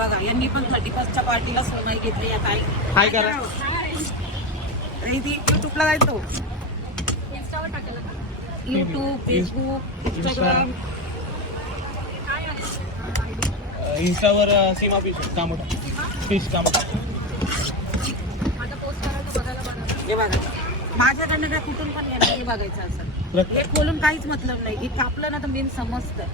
बघा यांनी पण 31च्या पार्टीला सोनाई घेतली. या काय काय करा युट्यूबला जाईल तो. YouTube, Facebook, Instagram. इंस्टावर सीमा फिश कामोटा. हे बघा माझ्याकडनं काय कुठून पण येणार हे बघायचं असं. हे खोलून काहीच मतलब नाही. हे कापलं ना तर मेन समजतं.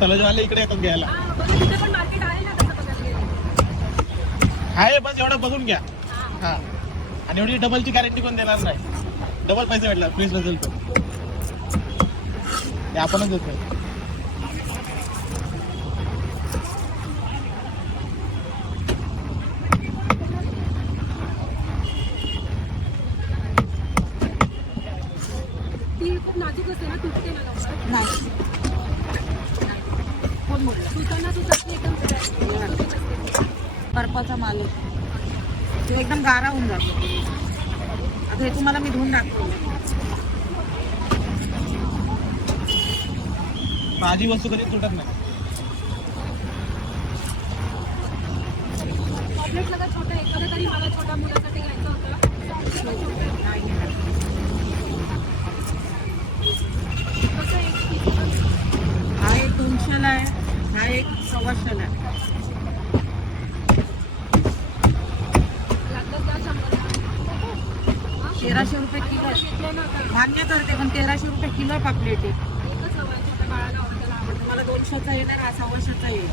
तलाजवाले इकडे येतात घ्यायला. आहे बस एवढं बघून घ्या. हा आणि एवढी डबलची गॅरंटी पण देणार नाही. डबल पैसे भेटला प्लीज नसेल तो ते आपणच देतोय. नाजूक असते ना, तुटते ना लवकर. नाही कोण बोललं? तुटताना तुटत एकदम बर्फाचा माल आहे तो एकदम गारा होऊन जातो. आता हे तुम्हाला मी धुवून दाखवलं. माझी वस्तू कधी तुटत नाही. पॉपलेट लगा छोटा एखादा तरी मला छोटा मुलासाठी घ्यायचा होता. हा एक 200ला आहे. हा एक 125ला आहे. 1300 रुपये किलो आहे. मान्य करते पण 1300 रुपये किलो आहे पापलेट. एकच हवा आहे, बाळाला आवडतं. तुम्हाला 200चा येणार, हा 125चा येईल.